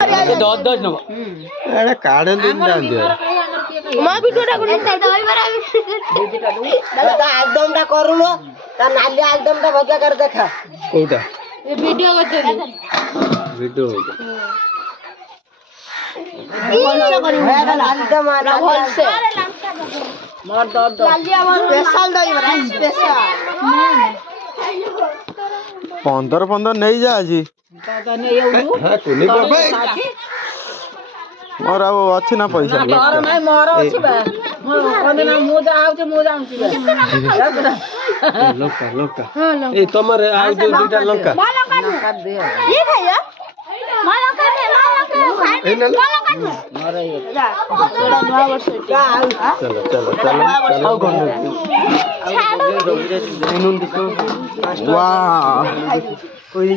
10 no एड़ा काढे दिन जांदी मा भिडियोटा कोनी दही बरा दादा आलदम टा करूनो ता नाली आलदम टा भजा कर देखा कोटा ये वीडियो करते वीडियो आलदम होल से मार दो लाली हमर स्पेशल दही बरा स्पेशल 15 नहीं जा जी दादा ने येउ हां कोनी बाबा मोर आउ अछि ना पैसा मोर नै मोर अछि बा कोने ना मु जाउछ मु जाउछ लंका लंका ए तमरे आउ दे दुटा लंका लंका दे ये खाया लंका दे लंका मारे जा एडा नवा वर्ष चलो चलो चलो आउ गन इनुन दिसो वाह कोई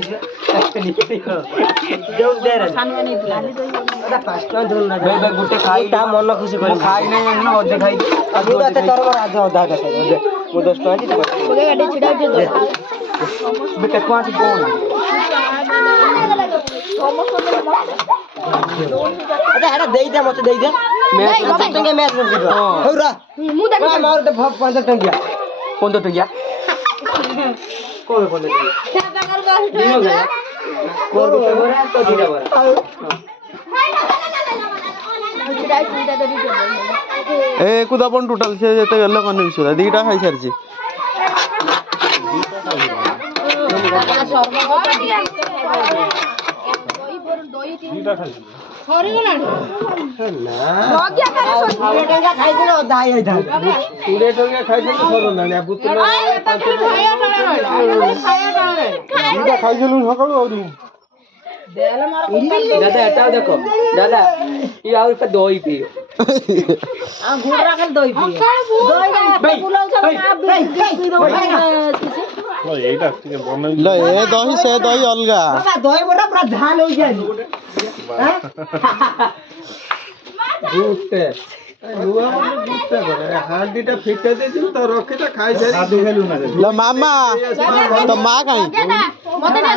देउ दे रे सानवानी लाली दई एडा 5 टका दोन ना बे गुटे खाईटा मन खुशी कर खाई नै न ओदे खाई अजू तो तोर आज आधा का दे मु 10 टका दी ओगे गाडी छिडा दे बेटा कोन कोन अरे एडा देई दे मते देई दे मैच 15 टका मैच कर दे होरा मु देख मार दे 15 टका 15 टका कोई बोले क्या कर दिनो गया कोर गुटे बोरा तो दिना बोरा ए कुदा पण टोटल से जते गल्ला कने बिसुरा दीटा खाई सारची दीटा खाई सरी गला ना भाग्य करे 20 टका खाई दिनो दाई आइ था 20 टका खाई दिनो सरो ना बुतला 5 दीटा खाई दिलु सकाळु आउरी देला मार दादा हटाओ देखो दादा ये और पे दही पियो आ गुड़रा के दही पियो दही बुलाउ छ लो एटा ठीक बनै ल ए दही से दही अलगा बाबा दही बड़ा पूरा झाल हो जाई गुटे नुआ मन गुटे करे हांडीटा फिटे दे तो रखे त खाई जाई साधु गेलु ना ल मामा तो मा काई मते दे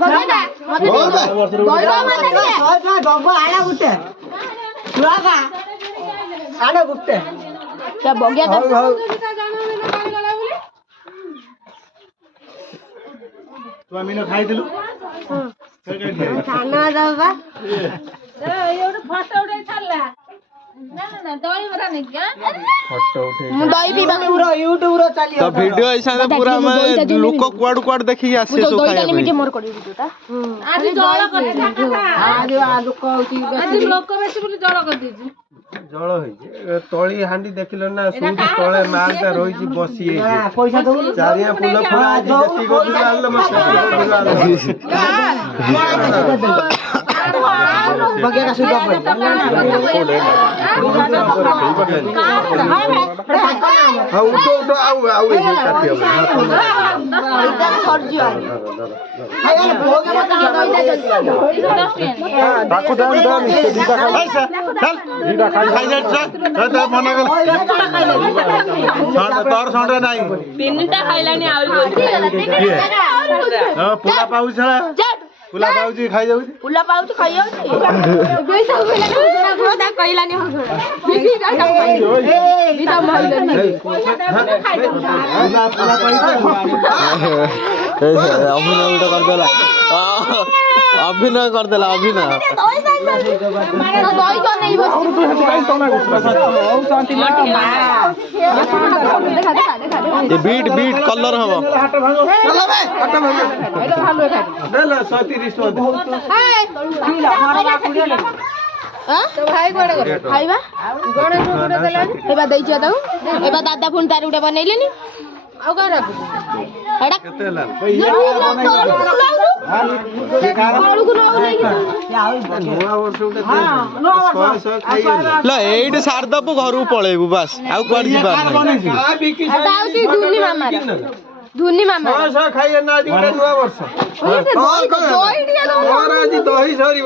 बगेदा मते दे मते बाबा आला गुटे छुआगा आना गुटे क्या बगिया तो तू आमिनो खाई दिलु खाना दबा एउडे फोटो उठे छल्ला ना ना दही बरा नै क्या फोटो उठे मु दही पीबा पूरा यूट्यूब रो चली तो वीडियो ऐसा पूरा मैं लोक क्वाड क्वाड देखि आसे सो खाया दही मीडिया मोर करी वीडियो ता आज जळ कर आज लोक होती आज लोक बेसी बोली जळ कर दीजी जळ होई तळी हांडी देखिलो ना सूद तळे मालटा रोईची बसी पैसा दउ चारिया फूल फूल आज जति को दिलाल मस बगे का सुदा पर हां उठो आउ ए काटियो इधर सरजियो हाय भोगे बता दई दे जल्दी ताकू दाम दीटा खाई चल दीटा खाई जा त मना गल तोर संडे नाही तीनटा खाइलानी आउरी हां पुला पाउ छला पुला पाउची खाई जाउ पुला पाउची खाई जाउ बेसा बेला गोदा कइलानी हो बिबी का काम ए बिता माइले खाई पुला अभिनय कर देला अभिनय कर देला अभिनय दही तो नहीं ये बीट कलर हबो तो भाई गोड़े गोड़े खाइबा गोड़े गोड़े देला एबा दै छ ताऊ एबा दादा फोन तार उडे बनैलेनी आ का रख एडा केतेला ल एड सारदबु घरु पळेबु बस आ क्वाड जिबा नै धुनी मामा खाइए ना आज नुआ वर्ष दही दही